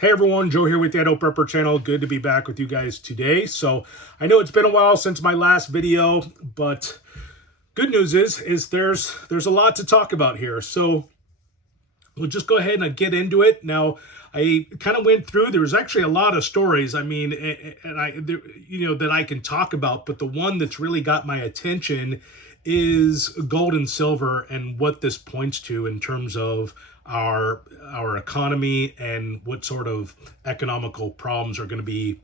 Hey everyone, Joe here with the Idaho Prepper channel. Good to be back with you guys today. So I know it's been a while since my last video, but good news is there's a lot to talk about here. So we'll just go ahead and get into it. Now, I kind of went through, there was actually a lot of stories, that I can talk about, but the one that's really got my attention is gold and silver and what this points to in terms of our economy and what sort of economical problems are going to be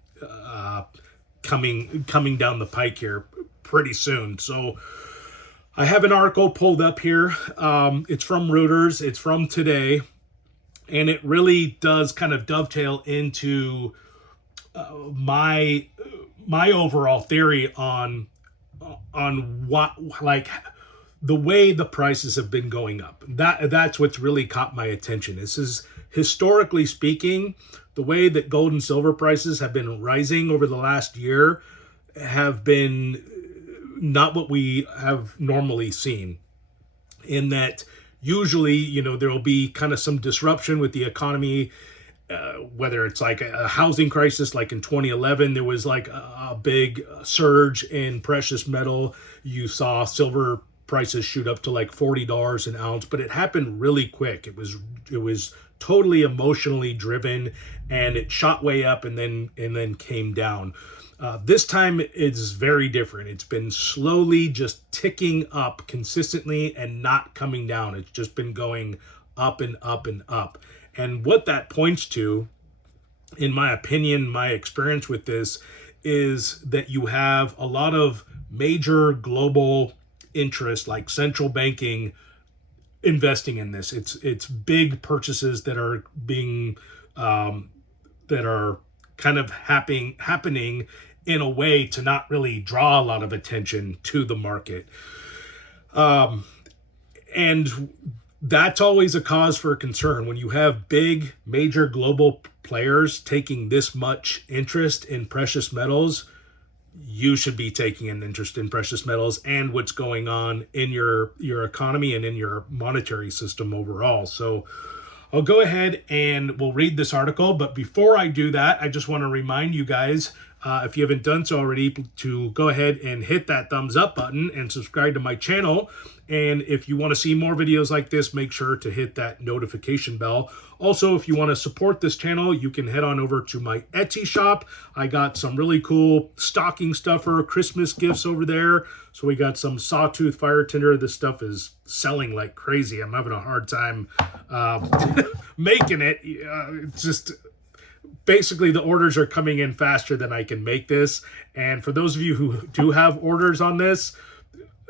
coming down the pike here pretty soon. So I have an article pulled up here. It's from Reuters. It's from today, and it really does kind of dovetail into my overall theory on what, like, the way the prices have been going up. That's what's really caught my attention. This is, historically speaking, the way that gold and silver prices have been rising over the last year have been not what we have normally seen. In that usually, there will be kind of some disruption with the economy, whether it's like a housing crisis, like in 2011, there was like a big surge in precious metal. You saw silver prices shoot up to like $40 an ounce, but it happened really quick. It was totally emotionally driven, and it shot way up and then came down. This time it's very different. It's been slowly just ticking up consistently and not coming down. It's just been going up and up and up. And what that points to, in my opinion, my experience with this, is that you have a lot of major global interest, like central banking, investing in this. It's big purchases that are being that are kind of happening in a way to not really draw a lot of attention to the market, and that's always a cause for concern when you have big major global players taking this much interest in precious metals. You should be taking an interest in precious metals and what's going on in your economy and in your monetary system overall. So I'll go ahead and we'll read this article. But before I do that, I just want to remind you guys, if you haven't done so already, to go ahead and hit that thumbs up button and subscribe to my channel. And if you want to see more videos like this, make sure to hit that notification bell. Also, if you want to support this channel, you can head on over to my Etsy shop. I got some really cool stocking stuffer Christmas gifts over there. So we got some sawtooth fire tinder. This stuff is selling like crazy. I'm having a hard time making it. It's just, basically, the orders are coming in faster than I can make this. And for those of you who do have orders on this,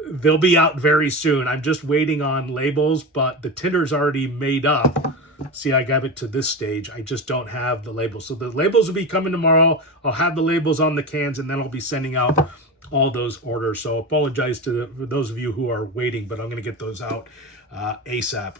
they'll be out very soon. I'm just waiting on labels, but the tinder's already made up. See, I got it to this stage. I just don't have the labels. So the labels will be coming tomorrow. I'll have the labels on the cans, and then I'll be sending out all those orders. So I apologize to those of you who are waiting, but I'm going to get those out ASAP.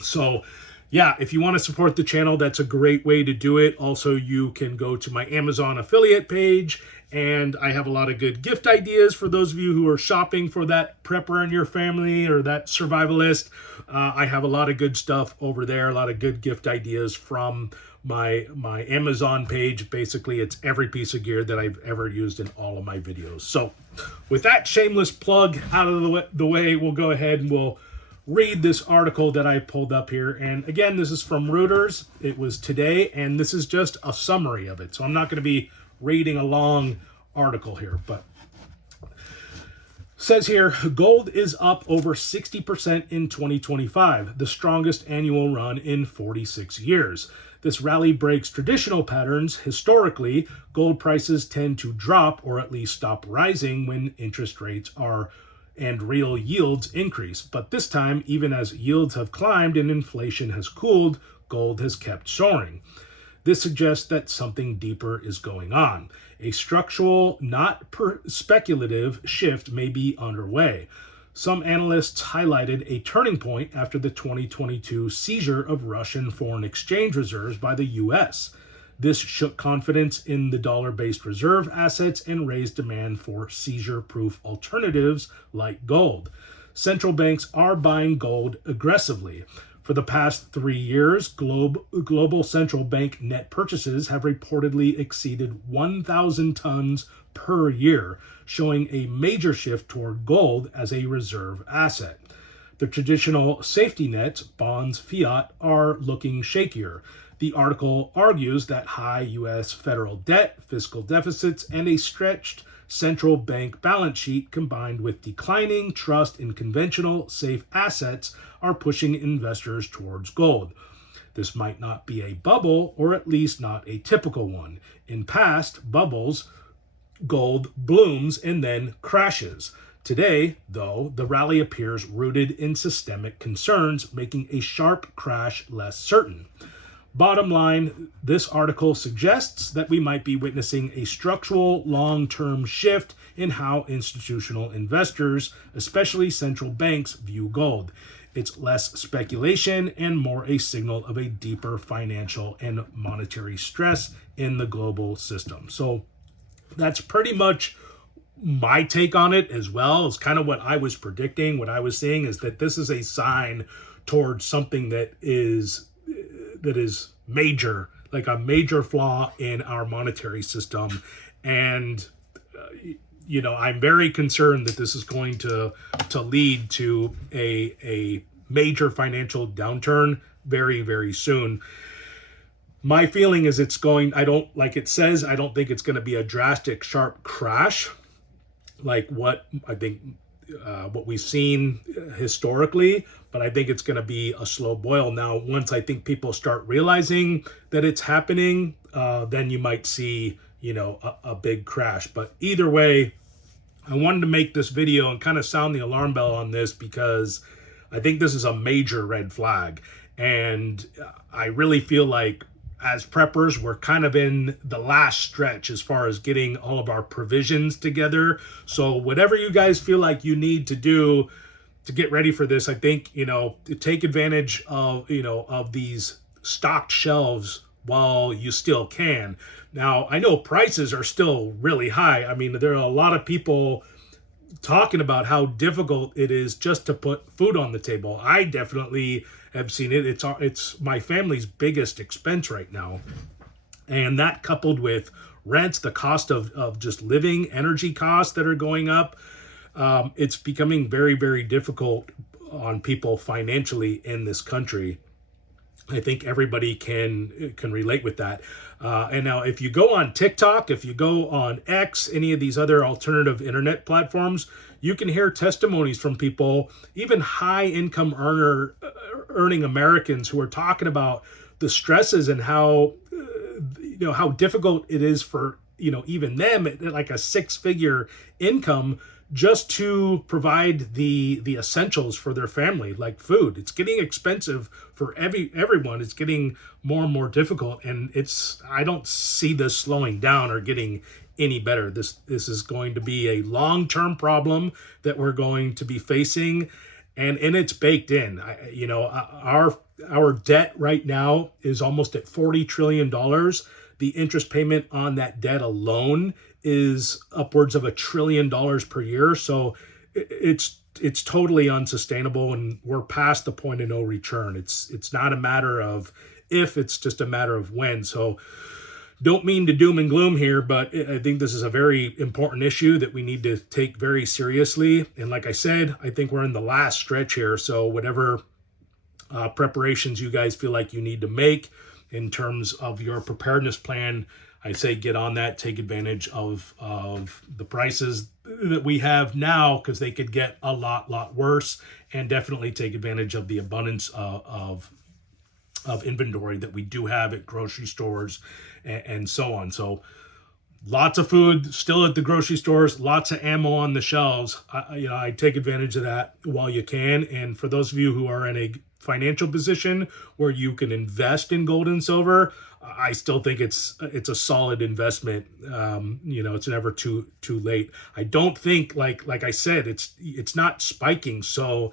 So yeah, if you want to support the channel, that's a great way to do it. Also, you can go to my Amazon affiliate page, and I have a lot of good gift ideas for those of you who are shopping for that prepper in your family or that survivalist. I have a lot of good stuff over there, a lot of good gift ideas from my Amazon page. Basically, it's every piece of gear that I've ever used in all of my videos. So with that shameless plug out of the way, we'll go ahead and we'll read this article that I pulled up here. And again, this is from Reuters. It was today, and this is just a summary of it. So I'm not going to be reading a long article here, but says here, gold is up over 60% in 2025, the strongest annual run in 46 years. This rally breaks traditional patterns. Historically, gold prices tend to drop or at least stop rising when interest rates are and real yields increase. But this time, even as yields have climbed and inflation has cooled, gold has kept soaring. This suggests that something deeper is going on. A structural, not speculative shift may be underway. Some analysts highlighted a turning point after the 2022 seizure of Russian foreign exchange reserves by the U.S. This shook confidence in the dollar-based reserve assets and raised demand for seizure-proof alternatives like gold. Central banks are buying gold aggressively. For the past 3 years, global central bank net purchases have reportedly exceeded 1,000 tons per year, showing a major shift toward gold as a reserve asset. The traditional safety nets, bonds, fiat, are looking shakier. The article argues that high U.S. federal debt, fiscal deficits, and a stretched central bank balance sheet combined with declining trust in conventional safe assets are pushing investors towards gold. This might not be a bubble, or at least not a typical one. In past bubbles, gold blooms and then crashes. Today, though, the rally appears rooted in systemic concerns, making a sharp crash less certain. Bottom line, this article suggests that we might be witnessing a structural long-term shift in how institutional investors, especially central banks, view gold. It's less speculation and more a signal of a deeper financial and monetary stress in the global system. So that's pretty much my take on it as well. It's kind of what I was predicting. What I was saying is that this is a sign towards something that is major, like a major flaw in our monetary system. And I'm very concerned that this is going to lead to a major financial downturn very, very soon. My feeling is I don't think it's going to be a drastic, sharp crash like what we've seen historically, but I think it's going to be a slow boil. Now, once I think people start realizing that it's happening, then you might see, a big crash. But either way, I wanted to make this video and kind of sound the alarm bell on this because I think this is a major red flag. And I really feel like as preppers, we're kind of in the last stretch as far as getting all of our provisions together. So whatever you guys feel like you need to do to get ready for this, I think, to take advantage of, of these stocked shelves while you still can. Now, I know prices are still really high. I mean, there are a lot of people talking about how difficult it is just to put food on the table. I definitely have seen it. It's my family's biggest expense right now. And that coupled with rents, the cost of just living, energy costs that are going up, it's becoming very, very difficult on people financially in this country. I think everybody can relate with that. And now if you go on TikTok, if you go on X, any of these other alternative internet platforms, you can hear testimonies from people, even high income earning Americans, who are talking about the stresses and how difficult it is for, even them at like a 6-figure income just to provide the essentials for their family, like food. It's getting expensive for everyone. It's getting more and more difficult, and I don't see this slowing down or getting any better. This is going to be a long-term problem that we're going to be facing, and it's baked in. Our debt right now is almost at $40 trillion. The interest payment on that debt alone is upwards of $1 trillion per year. So it's totally unsustainable, and we're past the point of no return. It's not a matter of if, it's just a matter of when. So don't mean to doom and gloom here, but I think this is a very important issue that we need to take very seriously. And like I said, I think we're in the last stretch here. So whatever preparations you guys feel like you need to make in terms of your preparedness plan, I say get on that, take advantage of the prices that we have now, because they could get a lot worse, and definitely take advantage of the abundance of inventory that we do have at grocery stores and so on. So lots of food still at the grocery stores, lots of ammo on the shelves. I take advantage of that while you can. And for those of you who are in a financial position where you can invest in gold and silver, I still think it's a solid investment. It's never too late. I don't think, like I said, it's not spiking. So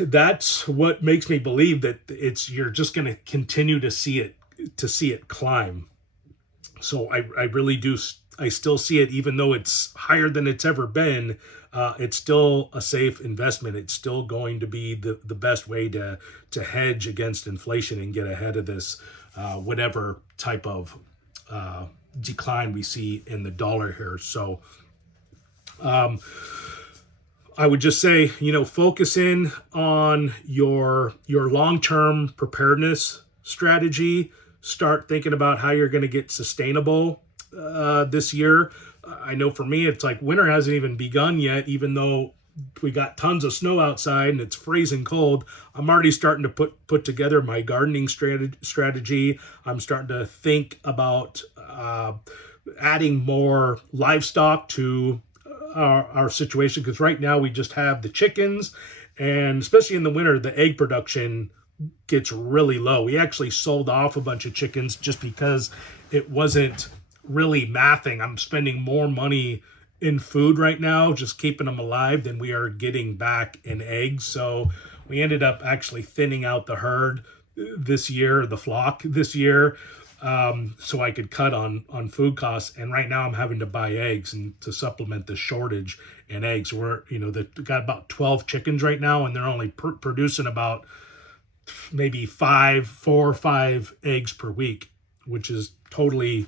that's what makes me believe that you're just going to continue to see it climb. So I really do. I still see it, even though it's higher than it's ever been. it's still a safe investment. It's still going to be the best way to hedge against inflation and get ahead of this, whatever type of decline we see in the dollar here. So I would just say, focus in on your long-term preparedness strategy. Start thinking about how you're going to get sustainable this year. I know for me, it's like winter hasn't even begun yet, even though we got tons of snow outside and it's freezing cold. I'm already starting to put together my gardening strategy. I'm starting to think about adding more livestock to our situation, because right now we just have the chickens, and especially in the winter, the egg production gets really low. We actually sold off a bunch of chickens just because it wasn't really mathing. I'm spending more money in food right now, just keeping them alive, than we are getting back in eggs. So we ended up actually thinning out the herd this year, the flock this year, so I could cut on food costs. And right now I'm having to buy eggs and to supplement the shortage in eggs. We're, they've got about 12 chickens right now, and they're only producing about maybe 4 or 5 eggs per week, which is totally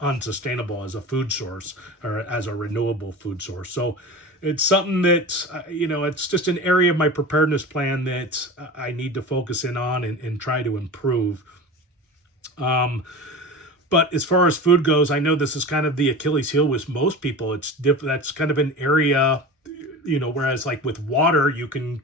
unsustainable as a food source, or as a renewable food source. So it's something that, it's just an area of my preparedness plan that I need to focus in on and try to improve. But as far as food goes, I know this is kind of the Achilles heel with most people. That's kind of an area, whereas like with water, you can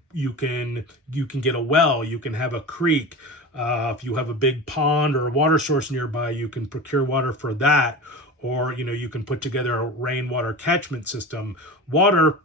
get a well, you can have a creek. If you have a big pond or a water source nearby, you can procure water for that. Or, you can put together a rainwater catchment system. Water,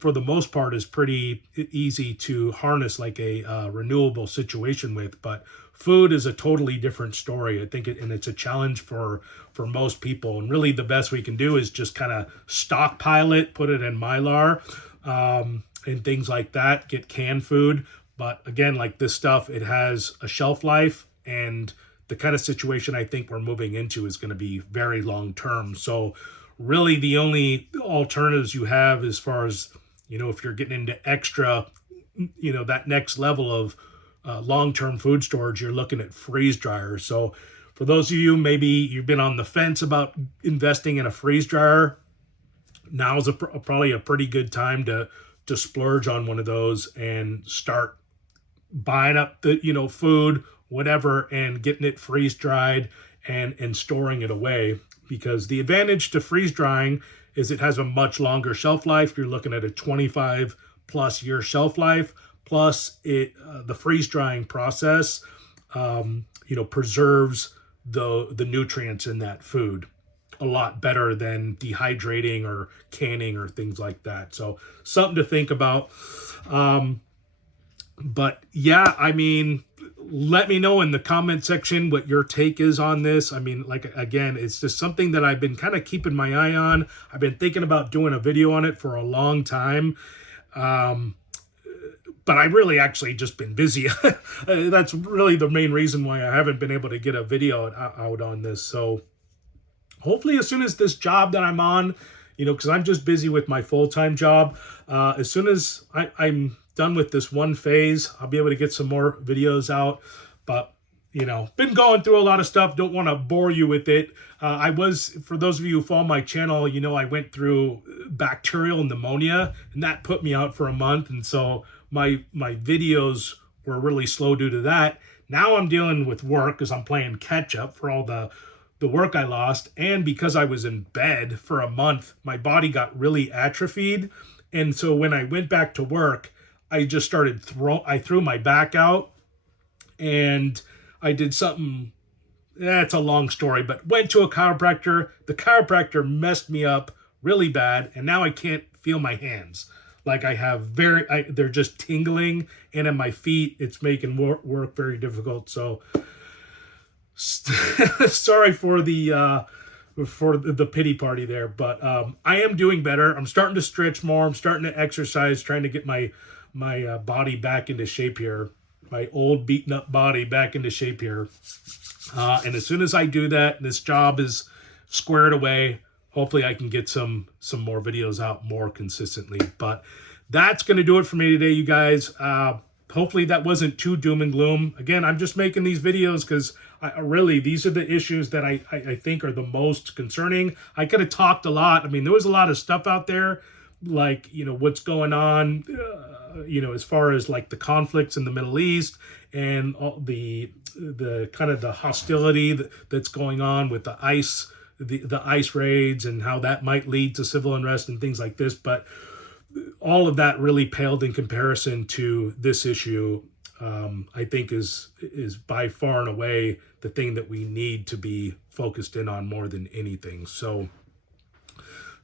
for the most part, is pretty easy to harness like a renewable situation with. But food is a totally different story. I think and it's a challenge for most people. And really the best we can do is just kind of stockpile it, put it in Mylar, and things like that, get canned food. But again, like this stuff, it has a shelf life, and the kind of situation I think we're moving into is going to be very long term. So really the only alternatives you have, as far as, if you're getting into extra, that next level of long-term food storage, you're looking at freeze dryers. So for those of you, maybe you've been on the fence about investing in a freeze dryer, now is probably a pretty good time to splurge on one of those and start buying up the, food, whatever, and getting it freeze dried and storing it away. Because the advantage to freeze drying is it has a much longer shelf life. You're looking at a 25 plus year shelf life. Plus the freeze drying process, preserves the nutrients in that food a lot better than dehydrating or canning or things like that. So something to think about. But yeah, let me know in the comment section what your take is on this. Again, it's just something that I've been kind of keeping my eye on. I've been thinking about doing a video on it for a long time. But I've really actually just been busy. That's really the main reason why I haven't been able to get a video out on this. So hopefully as soon as this job that I'm on, because I'm just busy with my full-time job, as soon as I'm done with this one phase, I'll be able to get some more videos out. But, been going through a lot of stuff. Don't want to bore you with it. For those of you who follow my channel, I went through bacterial pneumonia, and that put me out for a month. And so my videos were really slow due to that. Now I'm dealing with work because I'm playing catch up for all the work I lost. And because I was in bed for a month, my body got really atrophied. And so when I went back to work, I just started I threw my back out, and I did something. It's a long story, but went to a chiropractor. The chiropractor messed me up really bad, and now I can't feel my hands. Like they're just tingling, and in my feet, it's making work very difficult. So sorry for the pity party there, but I am doing better. I'm starting to stretch more. I'm starting to exercise, trying to get my body back into shape here, my old beaten up body back into shape here. And as soon as I do that, this job is squared away, hopefully I can get some more videos out more consistently. But that's going to do it for me today, you guys. Hopefully that wasn't too doom and gloom. Again, I'm just making these videos because really these are the issues that I think are the most concerning. I could have talked a lot. I mean, there was a lot of stuff out there, like, you know, what's going on, you know, as far as like the conflicts in the Middle East and all the kind of the hostility that's going on with the ICE, the ICE raids, and how that might lead to civil unrest and things like this. But all of that really paled in comparison to this issue. I think is by far and away the thing that we need to be focused in on more than anything. So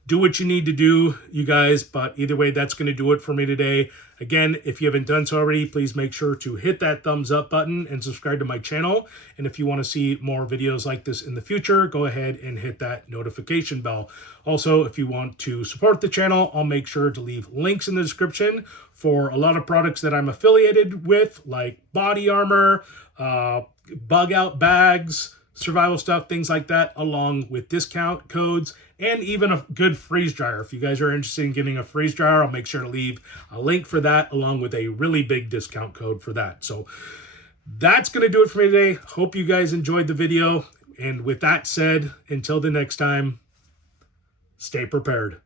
do what you need to do, you guys. But either way, that's going to do it for me today. Again, if you haven't done so already, please make sure to hit that thumbs up button and subscribe to my channel. And if you want to see more videos like this in the future, go ahead and hit that notification bell. Also, if you want to support the channel, I'll make sure to leave links in the description for a lot of products that I'm affiliated with, like body armor, bug out bags, survival stuff, things like that, along with discount codes and even a good freeze dryer. If you guys are interested in getting a freeze dryer, I'll make sure to leave a link for that along with a really big discount code for that. So that's going to do it for me today. Hope you guys enjoyed the video. And with that said, until the next time, stay prepared.